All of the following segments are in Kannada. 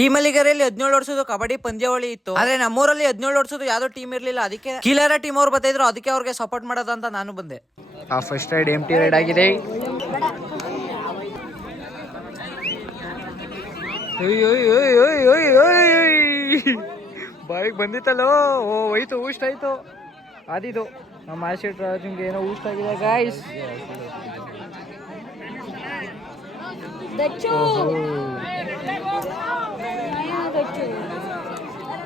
ಟೀಮ್ ಅಲ್ಲಿಗರಲ್ಲಿ 17 ವರ್ಷದ ಕಬಡ್ಡಿ ಪಂದ್ಯಾವಳಿ ಇತ್ತು. ಆದ್ರೆ ನಮ್ಮೂರಲ್ಲಿ 17 ವರ್ಷದ ಯಾವ್ದೋ ಟೀಮ್ ಇರ್ಲಿಲ್ಲ. ಅದಕ್ಕೆ ಕೀಲರ ಟೀಮ್ ಅವ್ರು ಬರ್ತಿದ್ರು, ಅದಕ್ಕೆ ಅವ್ರಿಗೆ ಸಪೋರ್ಟ್ ಮಾಡೋದಂತ ನಾನು ಬಂದೆ. ಫಸ್ಟ್ ರೈಡ್ ಎಂಟಿ ರೈಡ್ ಆಗಿದೆ. ಬಾಯಿಗೆ ಬಂದಿತ್ತಲ್ಲೋ. ಓ ಹೋಯ್ತು, ಊಷ್ಟ ಆಯ್ತು. ಅದಿದು ನಮ್ಮ ಆಶೀಟ್ ರಾಜಂಗೆ ಏನೋ ಊಷ್ಟ ಆಗಿದೆ ಗಾಯ್ಸ್.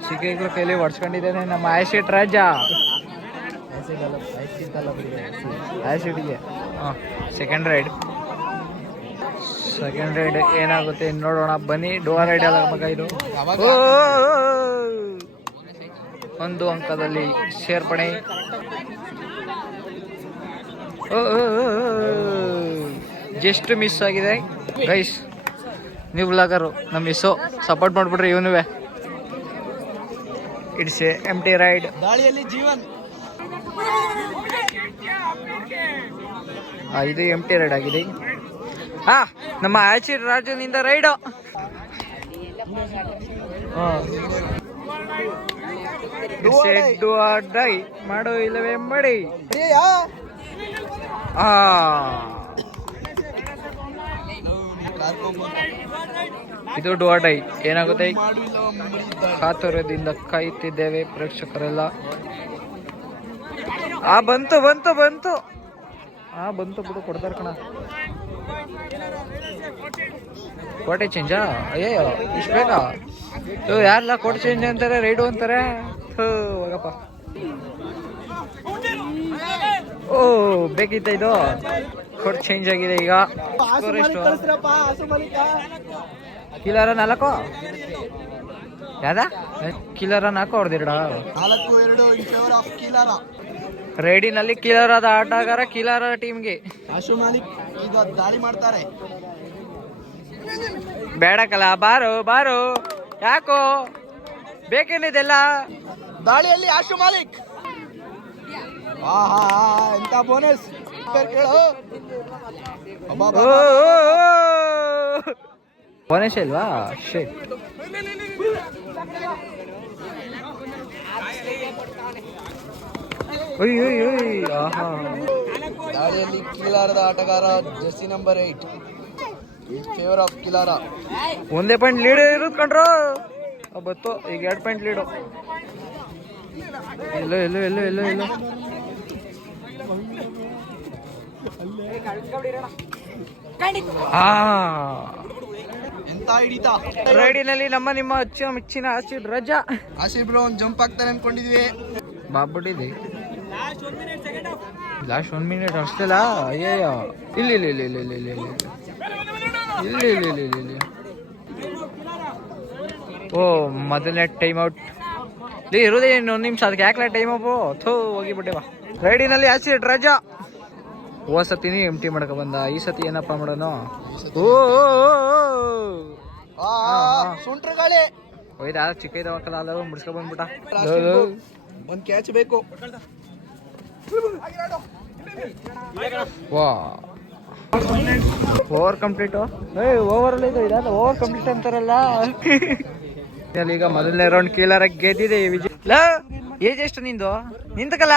ಚಿಕ್ಕ ಕೈಲಿ ಹೊಡ್ಸ್ಕೊಂಡಿದ್ದೇನೆ ನಮ್ಮ ಆಶೀಟ್ ರಾಜ. ಆಶೀಟ್ಗೆ ಸೆಕೆಂಡ್ ರೈಡ್ ಏನಾಗುತ್ತೆ ನೋಡೋಣ ಬನ್ನಿ. ಡೋರ್ ರೈಡ್ ಎಲ್ಲ ಮಗ ಇದು. ಒಂದು ಅಂಕದಲ್ಲಿ ಸೇರ್ಪಡೆ. ಜಸ್ಟ್ ಮಿಸ್ ಆಗಿದೆ ಗೈಸ್. ನೀವು ಬ್ಲಾಗರು ನಮ್ಮ ಮಿಸ್ಸು ಸಪೋರ್ಟ್ ಮಾಡ್ಬಿಡ್ರಿ ಇವನುವೆ. It's a empty raid. ದಾಳಿಯಲ್ಲಿ ಜೀವನ್. ಇದು ಎಂಟಿ ರೈಡ್ ಆಗಿದೆ. ನಮ್ಮ ಆಚಿ ರಾಜನಿಂದ ರೈಡು. ಡೈ ಮಾಡು ಇಲ್ಲವೇ ಮಾಡಿ. ಇದು ಡೈ ಏನಾಗುತ್ತೆ ಕಾತುರದಿಂದ ಕಾಯುತ್ತಿದ್ದೇವೆ ಪ್ರೇಕ್ಷಕರೆಲ್ಲ. ಬಂತು ಬಂತು ಬಂತು ಬಂತು ಬಿಡು, ಕೊಡ್ತಾರ ಕಣ. ಕೋಟೆ ಚೇಂಜಾ? ಅಯ್ಯೋ ಇಷ್ಟು ಬೇಕಾ? ಯಾರಲ್ಲ ಕೋಟೆ ಚೇಂಜ್ ಅಂತಾರೆ, ರೈಡು ಅಂತಾರೆ. ಹೋಗಪ್ಪ. ಓ ಬೇಕಿತ್ತ ಇದು. ಕೋಟೆ ಚೇಂಜ್ ಆಗಿದೆ ಈಗ. ಕಿಲರ 4 ಯಾವ್ದ ಕಿಲರ 4 ಹೊಡೆದಿರಡ 4-2 ಇನ್ ಫೇವರ್ ಆಫ್ ಕಿಲಾರ. ರೈಡಿನಲ್ಲಿ ಕಿಲರಾದ ಆಟಗಾರ ಕಿಲಾರ ಟೀಮ್ಗೆ. ಆಶು ಮಾಲಿಕ್ ಈಗ ದಾಳಿ ಮಾಡ್ತಾರೆ. ಬೇಡಕಲ್ಲ, ಬಾರು ಬಾರು. ಯಾಕೋ ಬೇಕೇನಿದೆಲ್ಲ. ದಾಳಿಯಲ್ಲಿ ಆಶು ಮಾಲಿಕ್. ಎಂತ ಬೋನಸ್ ಕೇಳು. ಬೋನಸ್ ಇಲ್ವಾ? ಶೇಟ್. ದಾಳಿಯಲ್ಲಿ ಕಿಲಾರದ ಆಟಗಾರ Jersey number 8 favour of ಕಿಲಾರ. 1 point lead ಇರೋದು ಕಂಡ್ರು. ಬತ್ತು ಈಗ 2 ಪಾಯಿಂಟ್ ಲೀಡು. ಎಲ್ಲೋ ಎಲ್ಲೋ ಎಲ್ಲೋ ಎಲ್ಲೋ ಎಲ್ಲೋ ಎಂತ ಹಿಡಿತ. ರೈಡಿನಲ್ಲಿ ನಿಮ್ಮ ಮೆಚ್ಚಿನ ಆಸಿಡ್ ರಜಾ. ಆಸಿಡ್ ಬ್ರೋ ಜಂಪ್ ಆಗ್ತಾನೆ ಅನ್ಕೊಂಡಿದ್ವಿ. ಬಾಬಿಟ್ಟಿದೆ. ಲಾಸ್ಟ್ 1 ಮಿನಿಟ್ ಅಷ್ಟಲ್ಲ. ಅಯ್ಯಯ್ಯೋ ಇಲ್ಲ ಇಲ್ಲ ಇಲ್ಲ ಇಲ್ಲ ಇಲ್ಲ ಇಲ್ಲ ಇಲ್ಲ ಇಲ್ಲ ಇಲ್ಲ ಇಲ್ಲ ಇಲ್ಲ ಇಲ್ಲ. ಓ ಮೊದಲನೇ ಟೈಮ್ ಔಟ್. ಇರೋದೇ 1 ನಿಮಿಷ, ಅದಕ್ಕೆ ಯಾಕೆ ಟೈಮ್ ಅಪ್ಪು. ಹೋಗಿಬಿಟ್ಟೆವ. ರೈಡಿನಲ್ಲಿ ಆಸಿಡ್ ರಜಾ. ಸತಿನಿ ಎಂಟಿ ಮಾಡಕ ಬಂದ. ಈ ಸತಿ ಏನಪ್ಪ ಮಾಡೋಣ? ಸುಂಟ್ರ ಗಾಳಿ ಹೋಯ್ದ. ಚಿಕ್ಕ ಇದಾವಕ್ಕಲ್ಲ ಅಲ್ಲ ಮುಡ್ಸ್ಕೊ ಬಂದ್ಬಿಟ್ಟ. ಒಂದ್ ಕ್ಯಾಚ್ ಬೇಕು. ವಾ ಓವರ್ ಕಂಪ್ಲೀಟ್. ಓವರ್ ಅಲ್ಲಿ ಇದಲ್ಲ, ಓವರ್ ಕಂಪ್ಲೀಟ್ ಅಂತಾರಲ್ಲ. ಈಗ ಮೊದಲನೇ ರೌಂಡ್ ಕೀಲರ ಗೆದ್ದಿದೆ ವಿಜಯ್. ಏಜ್ ಎಷ್ಟು ನಿಂದು? ನಿಂತಕಲ್ಲ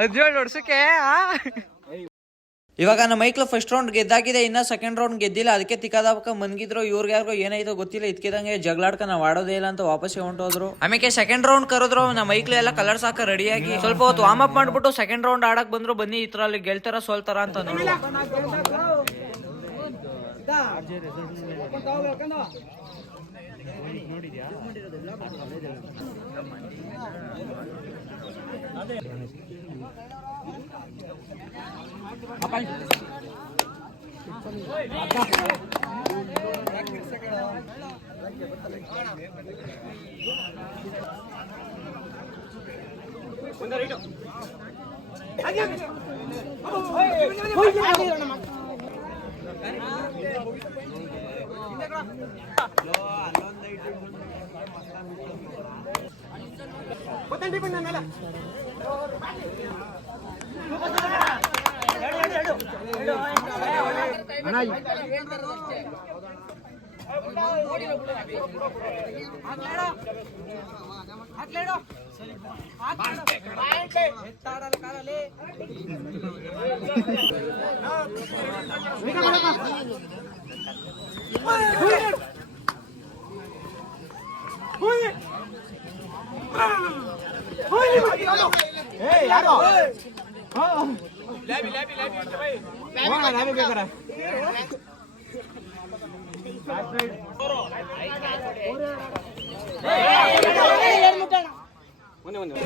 17 ವರ್ಷಕ್ಕೆ. ಇವಾಗ ನಮ್ಮ ಮೈಕ್ಲು ಫಸ್ಟ್ ರೌಂಡ್ ಗೆದ್ದಾಗಿದೆ, ಇನ್ನ ಸೆಕೆಂಡ್ ರೌಂಡ್ ಗೆದ್ದಿಲ್ಲ. ಅದಕ್ಕೆ ತಿಕ್ಕಾದಕ್ಕ ಮನ್ಗಿದ್ರು. ಇವ್ರಿಗೆ ಯಾರಿಗೋ ಏನಾಯ್ತೋ ಗೊತ್ತಿಲ್ಲ, ಇದ್ಕಿದಂಗೆ ಜಗಳಾಡ್ಕ ನಾವ್ ಆಡೋದೇ ಇಲ್ಲ ಅಂತ ವಾಪಸ್ ಹೊಂಟೋದ್ರು. ಆಮೇಲೆ ಸೆಕೆಂಡ್ ರೌಂಡ್ ಕರೆದ್ರು. ನಮ್ಮ ಮೈಕ್ಲು ಎಲ್ಲ ಕಲರ್ಸ್ ಹಾಕ ರೆಡಿಯಾಗಿ ಸ್ವಲ್ಪ ಹೊತ್ತು ವಾರ್ಮ್ ಅಪ್ ಮಾಡ್ಬಿಟ್ಟು ಸೆಕೆಂಡ್ ರೌಂಡ್ ಆಡಕ್ ಬಂದ್ರು. ಬನ್ನಿ ಈ ತರ ಅಲ್ಲಿ ಗೆಲ್ತಾರ ಸೋಲ್ತಾರ ಅಂತ ನೋಡಿ.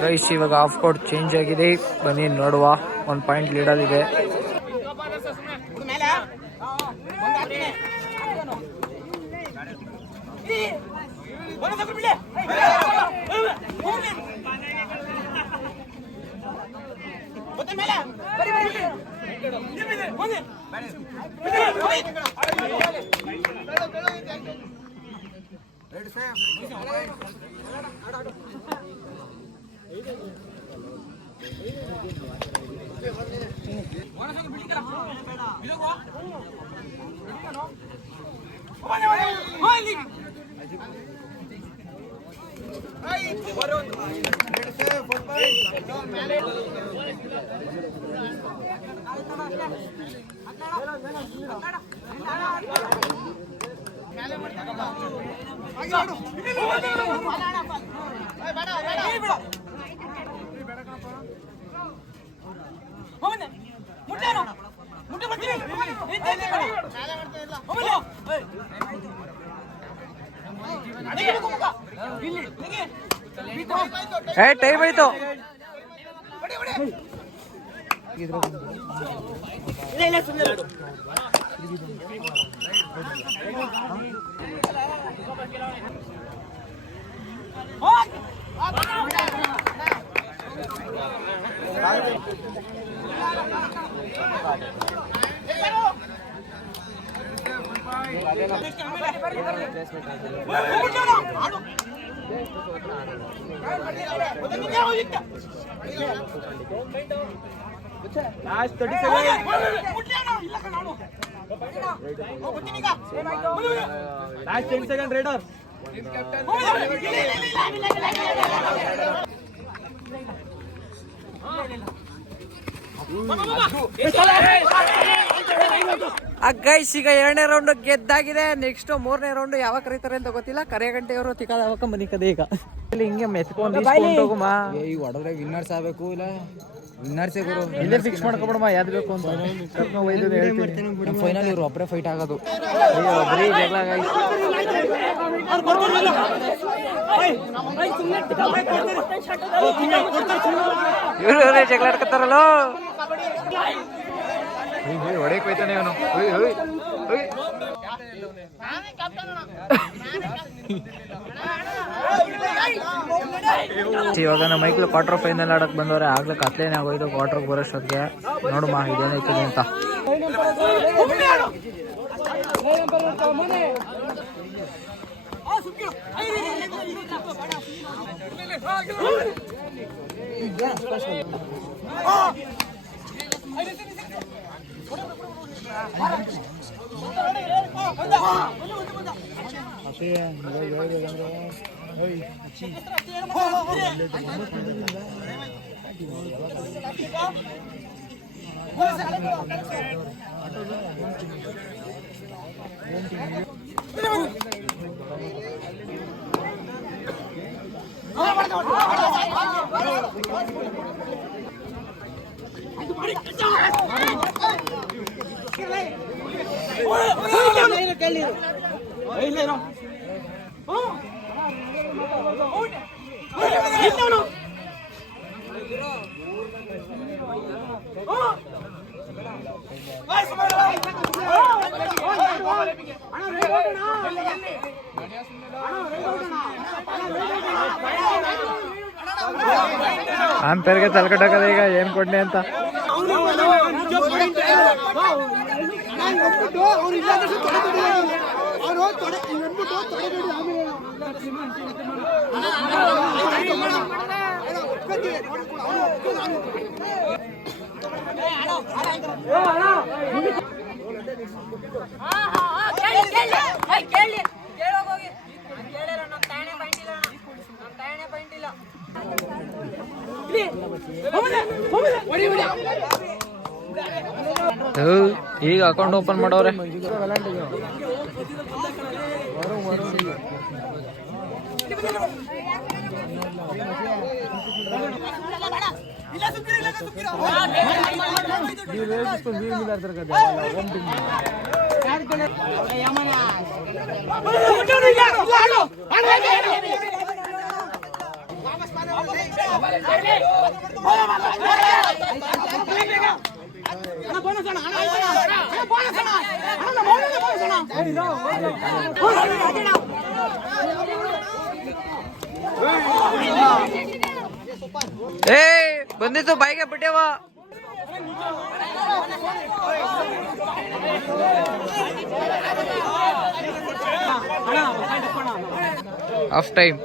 ಗೈಸ್ ಇವಾಗ ಆಫ್ ಕೋರ್ಟ್ ಚೇಂಜ್ ಆಗಿದೆ, ಬನ್ನಿ ನೋಡುವ. 1 ಪಾಯಿಂಟ್ ಲೀಡರ್ ಇದೆ. ಟೈಮ್ ಆಯ್ತು. Last 30 seconds. Last 10 seconds, Raider. Guys ಈಗ 2ನೇ ರೌಂಡ್ ಗೆದ್ದಾಗಿದೆ. ನೆಕ್ಸ್ಟ್ 3ನೇ ರೌಂಡ್ ಯಾವಾಗ ಕರೀತಾರೆ ಅಂತ ಗೊತ್ತಿಲ್ಲ. ಕರೆ ಗಂಟೆಯವರು ತಿಕ್ಕಾದ ಯಾವಾಗ ಮನಿ ಕದೆ ಈಗ ಇಲ್ಲಿ ಹಿಂಗೆ ಮೆತ್ಕೊಂಡು ಹೋಗುಮಾ. ಈ ಹೊಡೆದ್ರೆ ವಿನ್ನರ್ಸ್ ಆಗಬೇಕು, ಇಲ್ಲ ವಿನ್ನರ್ಸೇ ಗುರು. ಇಲ್ಲೇ ಫಿಕ್ಸ್ ಮಾಡ್ಕೊಬಿಡಮ್ಮ ಯಾವ್ದು ಬೇಕು ಅಂತ. ಫೈನಲ್ ಇವ್ರು ಒಬ್ಬರೇ ಫೈಟ್ ಆಗೋದು. ಇವ್ರು ಜಗಳ ಆಡ್ಕತ್ತಾರಲ್ಲ. ಹೊಡೆಯಕ್ ಹೋಯ್ತಾನೆ ಇವನು. ಇವಾಗ ನಮ್ಮ ಮೈಕ್ಳು ಕ್ವಾರ್ಟರ್ ಫೈನಲ್ ಆಡಕ್ ಬಂದವ್ರೆ. ಆಗ್ಲೇ ಕತ್ಲೇನೆ ಆಗೋಯ್ತು ಕ್ವಾರ್ಟರ್ ಬರೋಷ್ಟೊತ್ತಿಗೆ. ನೋಡುಮ್ಮ ಇದೇನೈತದೆ ಅಂತ. ಆಂಪೇರ್ಗೆ ತಲೆಕಟ್ಟಕದ ಈಗ ಏನ್ ಕೊಡ್ಲಿ ಅಂತ. ಕೇಳಿ ಈಗ ಅಕೌಂಟ್ ಓಪನ್ ಮಾಡೋರೆ. ಏ ಬಂದಿತ್ತು ಬಾಯಿಗೆ ಬಿಟ್ಟೆವ. Of time.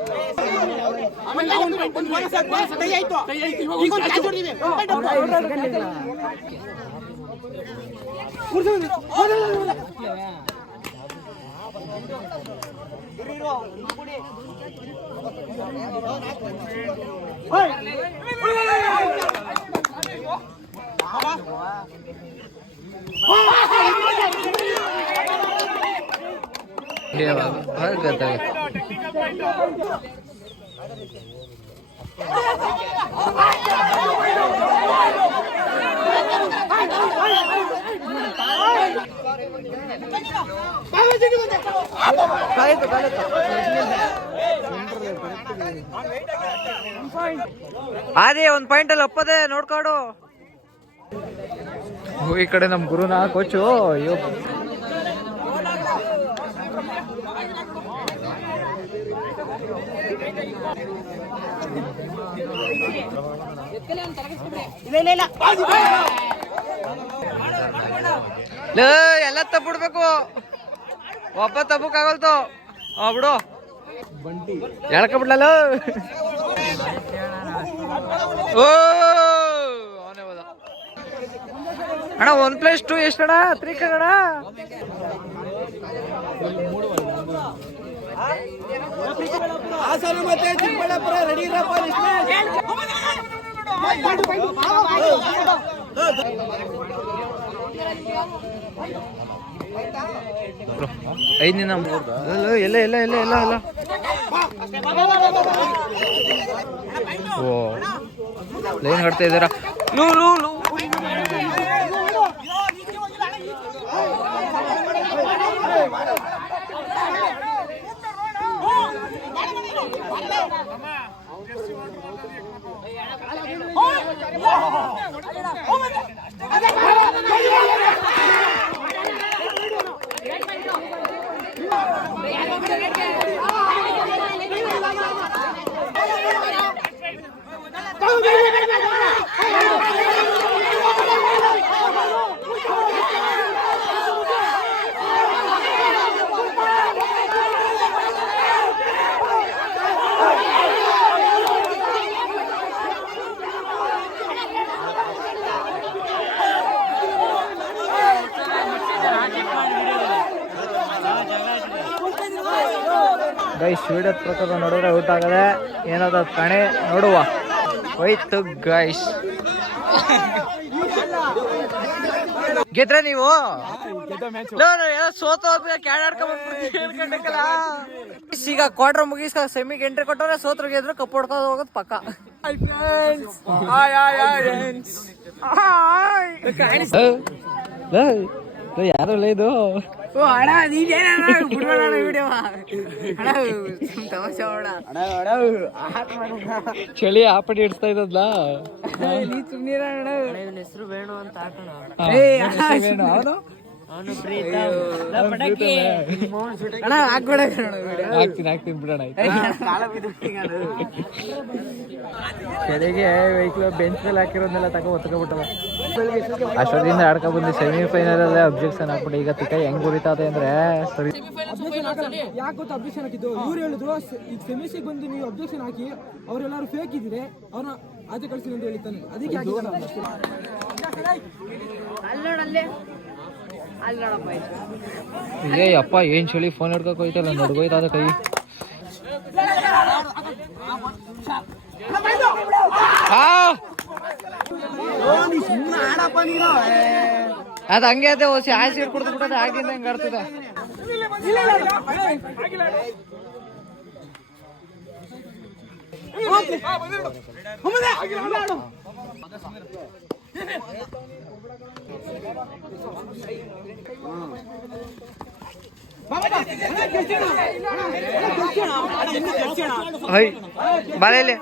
ಅದೇ ಒಂದ್ ಪಾಯಿಂಟ್ ಅಲ್ಲಿ ಒಪ್ಪದೆ ನೋಡ್ಕಾಡು. ಈ ಕಡೆ ನಮ್ ಗುರುನಾ ಕೋಚು. ಅಯ್ಯೋ ಎಲ್ಲ ತಪ್ಪಿಡ್ಬೇಕು, ಒಬ್ಬ ತಪ್ಪಕ್ಕಾಗಲ್ತು. ಬಿಡು ಎಳ್ಕ ಬಿಡ್ಲಲ್ಲ. ಓ ಅವನೇ ಹೋದ ಅಣ್ಣ. 1+2 ಎಷ್ಟಣ್ಣ? 3 ಕಣ. ಮತ್ತೆ ಚಿಕ್ಕಬಳ್ಳಾಪುರ ರೆಡಿ ಇರಪ್ಪ. 5 ದಿನ ಎಲ್ಲ ಎಲ್ಲ ಎಲ್ಲ ಎಲ್ಲ ಎಲ್ಲ. ಓ ಲೈನ್ ಕಟ್ತಾ ಇದ್ದಾರ. ಗೈಸ್ ವಿಡಿಯೋ ಪ್ರಕಾರ ನೋಡಿದ್ರೆ ಔಟ್ ಆಗದೆ ಏನಾದ ಕಣೆ ನೋಡುವ. ಹೋಯ್ತು ಗೈಸ್. ಗೆದ್ರೆ ನೀವು ಸೋತ ಈಗ ಕ್ವಾರ್ಟರ್ ಮುಗಿಸ್ಕ ಸೆಮಿಗೆ ಎಂಟ್ರಿ ಕೊಟ್ಟವ್ರೆ. ಸೋತ್ರ ಗೆದ್ರು ಕಪ್ ಹೊಡ್ಕೊಂಡು ಹೋಗೋದು ಪಕ್ಕ. ಯಾರು ಇದು ಚಳಿ ಆಪಡಿ ಇಡ್ಸ್ತಾ ಇದ್ದಲ್ಲ. ಹೆಸರು ವೇಣು ಅಂತ ಹಾಕ್ತೀನಿ ಬಿಡೋಣ. ಚಳಿಗೆ ವೆಹಿಕಲ್ ಬೆಂಚ್ ಮೇಲೆ ಹಾಕಿರೋದನ್ನೆಲ್ಲ ಒತ್ಕೊಬಿಟ್ಟವ. ಅಷ್ಟೊಂದಿಂದ ಆಡ್ಕೊ ಬಂದು ಸೆಮಿಫೈನಲ್ ಅಲ್ಲೇ ಅಬ್ಜೆಕ್ಷನ್ ಹಾಕ್ಬಿಟ್ಟು ಈಗ ತಿಕ್ಕ ಹೆಂಗ್ ಉರಿತಾದೆ ಅಂದ್ರೆ ಸರಿ. ಯಾಕೆ ಗೊತ್ತಾ ಅಬ್ಜೆಕ್ಷನ್ ಹಾಕಿದ್ದು? ಇವ್ರು ಹೇಳಿದ್ರು ಈಗ ಸೆಮಿಸಿಗೆ ಬಂದು ನೀವು ಅಬ್ಜೆಕ್ಷನ್ ಹಾಕಿ ಅವರೆಲ್ಲರೂ ಫೇಕ್ ಇದ್ರೆ ಅವ್ರನ್ನ ಆಚೆ ಕಳಿಸ್ತೀನಿ ಅಂತ ಹೇಳ್ತಾನೆ. ಅದಕ್ಕೆ ಏ ಅಪ್ಪ ಏನ್ ಚಳಿ ಫೋನ್ ಹಿಡ್ಕೊ ಹೋಯ್ತಲ್ಲ ನಡ್ಗೋಯ್ತದ ಕೈ. ಅದ್ ಹಂಗೆ ಅದೇ ಓಸಿ ಆಸಿಡ್ ಕುಡ್ದು ಬಿಟ್ಟದ ಆಗಿಂದ ಹಂಗ ಆಡ್ತದ. ಹೈ ಬಾಳೆಲೆ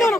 ನೋಡು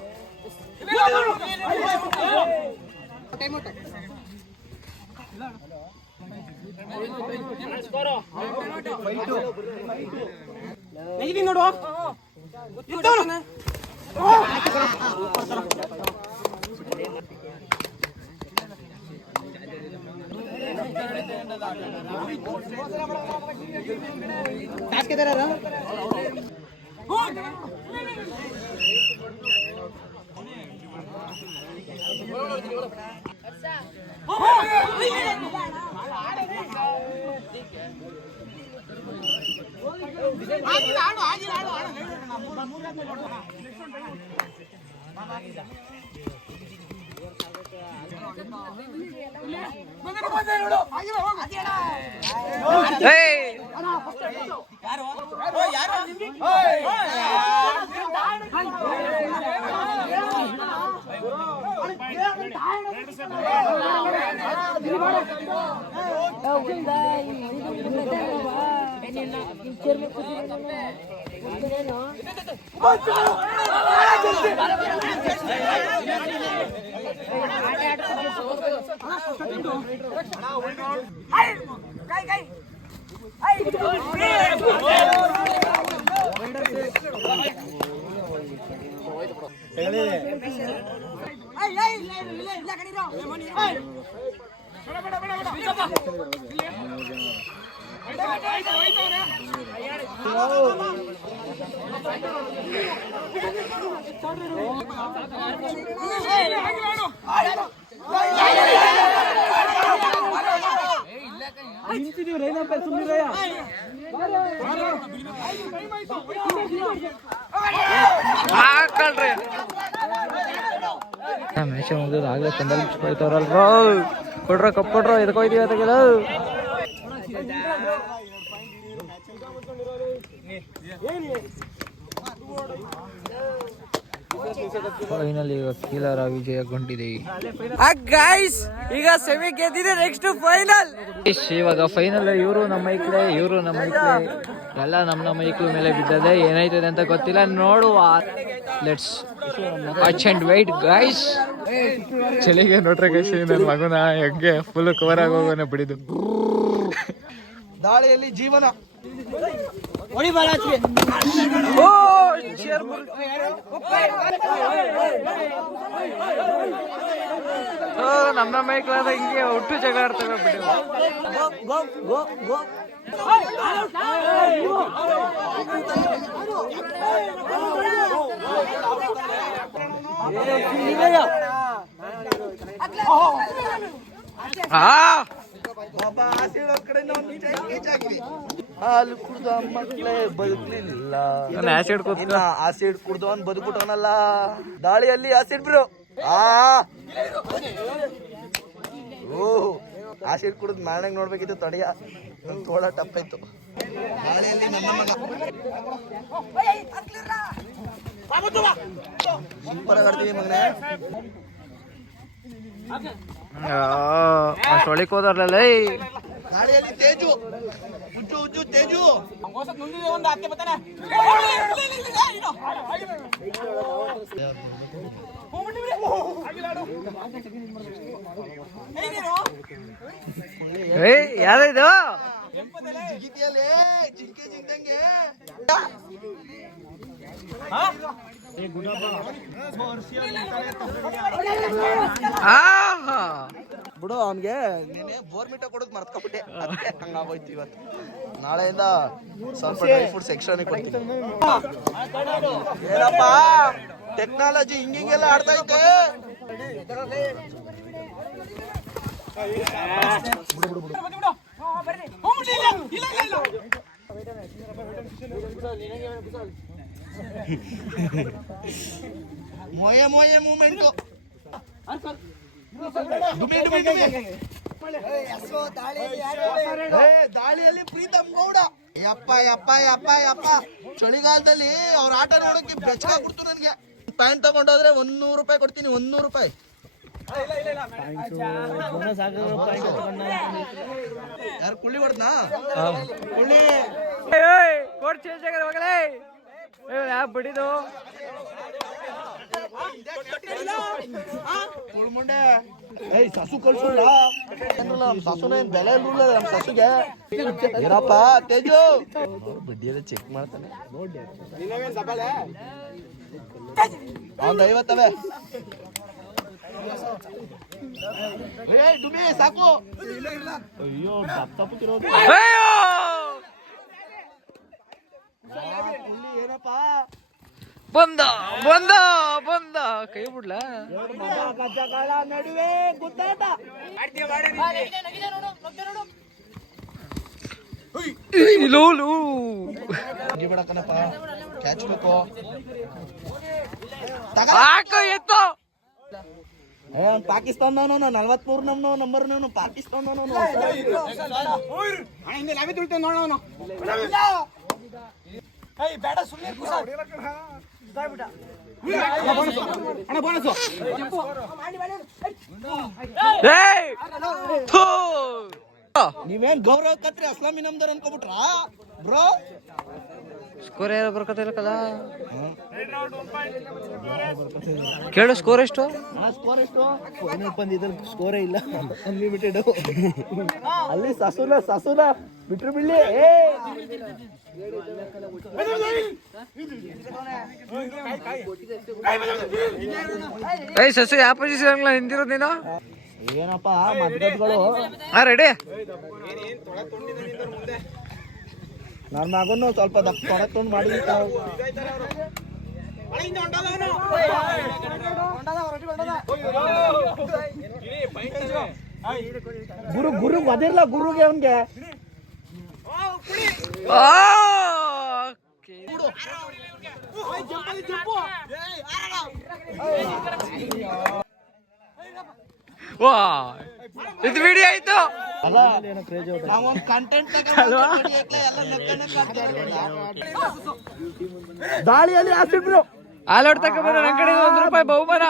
ನಿಂತಿದೀವಿ ರೈನಪ್ಪ ಸುಮ್ಮನಿರಯ್ಯ ಹಾಕಲ್ರಿ ಮ್ಯಾಚ್ ಮುಗಿದ ಆಗ್ಲೇ ತಂದಲ್ಲಿ ಹೋಯ್ತವ್ರಲ್ರೋ ಕೊಡ್ರ ಕಪ್ ಕೊಡ್ರ ಇದಕ್ಕೆ ಹೋಯ್ತೀವಿ ಅದಕ್ಕೆಲ್ಲ ಫೈನಲ್ ಈಗ ಕೀಲರ ವಿಜಯಗೊಂಡಿದೆ. ಈಗ ಸೆಮಿ ಗೆದ್ದಿದೆ, ನೆಕ್ಸ್ಟ್ ಫೈನಲ್. ಇವಾಗ ಫೈನಲ್ ಇವರು ನಮ್ಮ ಮೈಕ್ಲೆ ಎಲ್ಲ ನಮ್ಮ ಮೈಕ್ಲ ಮೇಲೆ ಬಿದ್ದದೆ. ಏನಾಯ್ತದೆ ಅಂತ ಗೊತ್ತಿಲ್ಲ, ನೋಡುವ. Let's watch and white guys. ಚಳಿಗೆ ನೋಡ್ರೆ ಗೈಸ್ ನನ್ನ ಮಗನ ಹೆಂಗೆ ಫುಲ್ ಕವರ್ ಆಗೋಗನೆ ಬಿಡಿದು. ದಾಳಿಯಲ್ಲಿ ಜೀವನ ನಮ್ಮ ಮೈಕ್ಲಾದ ಹಿಂಗೆ ಒಟ್ಟು ಜಗಳ ಆಡ್ತವೆ ಬಿಡಿ. ಹಾಲು ಕುಡ್ದು ಮಕ್ಕಳೇ ಬದುಕಲಿಲ್ಲ, ಆಸಿಡ್ ಕುಡ್ದು ಅವ್ನು ಬದುಕ್ಬಿಟ್ಟವನಲ್ಲ. ದಾಳಿಯಲ್ಲಿ ಆಸಿಡ್ ಬ್ರೋ. ಓಹ್, ಆಸಿಡ್ ಕುಡಿದ್ ಮ್ಯಾಣಂಗ್ ನೋಡ್ಬೇಕಿತ್ತು, ತಡೆಯ ತೋಳ ಟಪ್ಪಾಯ್ತು. ದಾಳಿಯಲ್ಲಿ ನನ್ನ ಮಗ ಸೂಪರ್ ಆಗಿ ಆಡ್ತೀವಿ ಮಗನೇ. ಸೊಳಿಕ್ ಹೋದಾರಲ್ಲ. ಗಾಳಿಯಲ್ಲಿ ತೇಜು, ಉಜ್ಜು ತೇಜು. ಯಾವ್ದು ಜಿಂಕೆ ಜಿಂದಂಗೆ ಬಿಡು. ಅವನ್ಗೆ ನೀನೆ ಬೋರ್ಮಿಟ ಕೊಡೋದು ಮರ್ತ್ಕೊಬಿಟ್ಟೆ, ಅದಕ್ಕೆ ಹಂಗಾಗೋಯ್ತು ಇವತ್ತು. ನಾಳೆಯಿಂದ ಸ್ವಲ್ಪ ಡ್ರೈ ಫ್ರೂಟ್ಸ್ ಎಕ್ಸ್ಟ್ರಾನೇ ಕೊಡ್ತೀನಿ. ಏನಪ್ಪ ಟೆಕ್ನಾಲಜಿ ಹಿಂಗೆಲ್ಲ ಆಡ್ತಾ ಇದ್ದೆ. ಮೊಯ ಮೊಯ ಮೂಮೆಂಟು ದಾಳಿಯಲ್ಲಿ ಪ್ರೀತಮ್ ಗೌಡ ಯಪ್ಪ ಯಪ್ಪ ಯಪ್ಪ ಯಪ್ಪ ಚಳಿಗಾಲದಲ್ಲಿ ಅವ್ರ ಆಟ ನೋಡೋಕೆ ಬೆಚ್ಚಗಾಗ್ಬಿಡ್ತು ನನಗೆ. ಪ್ಯಾಂಟ್ ತಗೊಂಡೋದ್ರೆ 100 ರೂಪಾಯಿ ಕೊಡ್ತೀನಿ, 100 ರೂಪಾಯಿ. ಯಾರು ಕುಳ್ಳಿ ಹೊಡ್ದಾ? ಕುಳ್ಳಿ ಕೋಟ್ ಚೇಂಜ್ ಆಗಿದೆ ಮಗಳೇ. ಯಾವ ಬಿಡಿದು ಮುಂಡೆ ಏಯ್ ಸಸು ಕಳ್ಸೋಲ್ಲ. ನಮ್ ಸಸುನ ಏನ್ ಬೆಲೆ ಇರಲಿಲ್ಲ ನಮ್ ಸಸುಗೆ. ಏನಪ್ಪ ತೇಜು ಬಡ್ಡಿಯೆಲ್ಲ ಚೆಕ್ ಮಾಡ್ತಾನೆ. ಒಂದ್ 50 ಡುಮಿ ಸಾಕು. ಅಯ್ಯೋ ತಪ್ಪು ಏನಪ್ಪ ಬಂದ ಬಂದ ಬಂದ ಕೈ ಬಿಡ್ಲ ನಡುವೆ ಗುದ್ದಾಟ. ಬಿಡಕನಪ್ಪ ಕ್ಯಾಚ್ ಬೇಕು. ಹಾಕೋ ಎತ್ತೋ ಪಾಕಿಸ್ತಾನದವನು 43 ನಂಬರ್ ಪಾಕಿಸ್ತಾನದವನು. ನೀವೇನ್ ಗೌರವ ಕತ್ರಿ ಅಸ್ಲಾಮಿ ನಮ್ದರ್ ಅನ್ಕೋಬಿಟ್ರ ಬ್ರೋ? ಸ್ಕೋರ್ ಯಾರು ಬರ್ಕತ್ತಿಲ್ಲ ಕದ ಕೇಳು. ಸ್ಕೋರ್ ಎಷ್ಟು? ಸ್ಕೋರ್ ಎಷ್ಟು? ಸ್ಕೋರೇ ಇಲ್ಲ, ಅನ್ಲಿಮಿಟೆಡ್. ಅಲ್ಲಿ ಸಸುನ ಬಿಟ್ರು ಬಿಡ್ಲಿ. ಏಯ್ ಸಸು ಯಾವ ಪೊಸಿಷನ್ ಹಿಂದಿರೋದು ನೀನು? ಏನಪ್ಪ ಮದ್ಗದ್ಗಳು. ರೆಡಿ. ನನ್ನ ಮಗನು ಸ್ವಲ್ಪ ತೊಗೊಂಡು ಮಾಡಿ ಗುರು ಬದಿರ್ಲ ಗುರುಗೆ ಅವನ್ಗೆ. ವಾ ಇದು ವಿಡಿಯೋ ಆಯ್ತು. ನಾವೊಂದು ಕಂಟೆಂಟ್ ದಾಳಿಯಲ್ಲಿ ಹಾಸಿಟ್ರು. ಆಲೋಡ್ ತಕ ಬಂದ ನನ್ನ ಕಡೆ 1 ರೂಪಾಯಿ ಬಹುಮಾನ.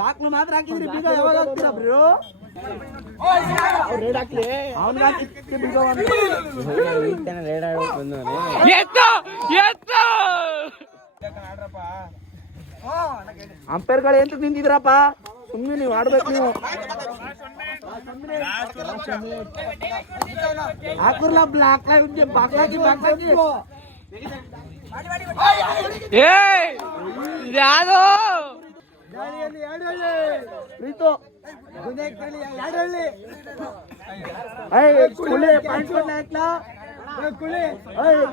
ಬಾಕ್ಲು ಮಾತ್ರ ಹಾಕಿದ್ರಿ, ಬೀಗ ಯಾವಾಗ ಹಾಕ್ತೀರಾ ಬ್ರೋ? ರೇಡ್ ಹಾಕ್ಲಿ ಅಂಪೇರ್ಗಳು ಎಂತ ನಿಂತಿದ್ರಪ್ಪ? ಸುಮ್ಮನೆ ನೀವು ಆಡ್ಬೇಕು. ನೀವು ಹಾಕುರ್ಲ ಬ್ಲಾಕ್ ಯಾವ್ದು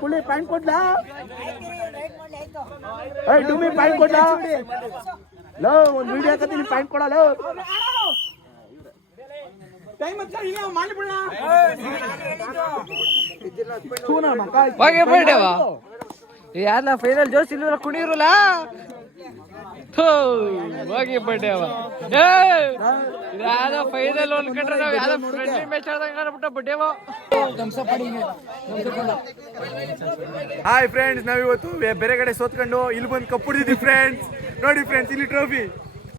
ಕುಳಿ ಪಾಯಿಂಟ್ ಕೊಡ್ಲಾ? Dumi point ಕೊಡ್ಲಾ? ಲೋ ಒಂದು ವಿಡಿಯೋ ಹಾಕತ್ತೀನಿ, ಪಾಯಿಂಟ್ ಕೊಡಲ್ಲ. ಯಾರಲ್ಲ ಫೈನಲ್ ಜೋಶ್ ಇಲ್ಲ ಕುಣಿರಲ್ಲ. ಹೋಗಿ ಬಡ್ಡೆವ ಯಾವ್ದೋ ಫೈನಲ್ ಅನ್ಕೊಂಡ್ರೆ ನಾವ್ ಯಾವ್ದೋ ಫ್ರೆಂಡ್ಲಿ ಮ್ಯಾಚ್ ಆಡ್ದಂಗ ಬಡ್ಡೆವ. ಹಾಯ್ ಫ್ರೆಂಡ್ಸ್, ನಾವಿವತ್ತು ಬೇರೆ ಕಡೆ ಸೋತ್ಕೊಂಡು ಇಲ್ಲಿ ಬಂದು ಕಪ್ ಹೊಡಿದ್ವಿ ಫ್ರೆಂಡ್ಸ್. ನೋಡಿ ಫ್ರೆಂಡ್ಸ್, ಇಲ್ಲಿ ಟ್ರೋಫಿ.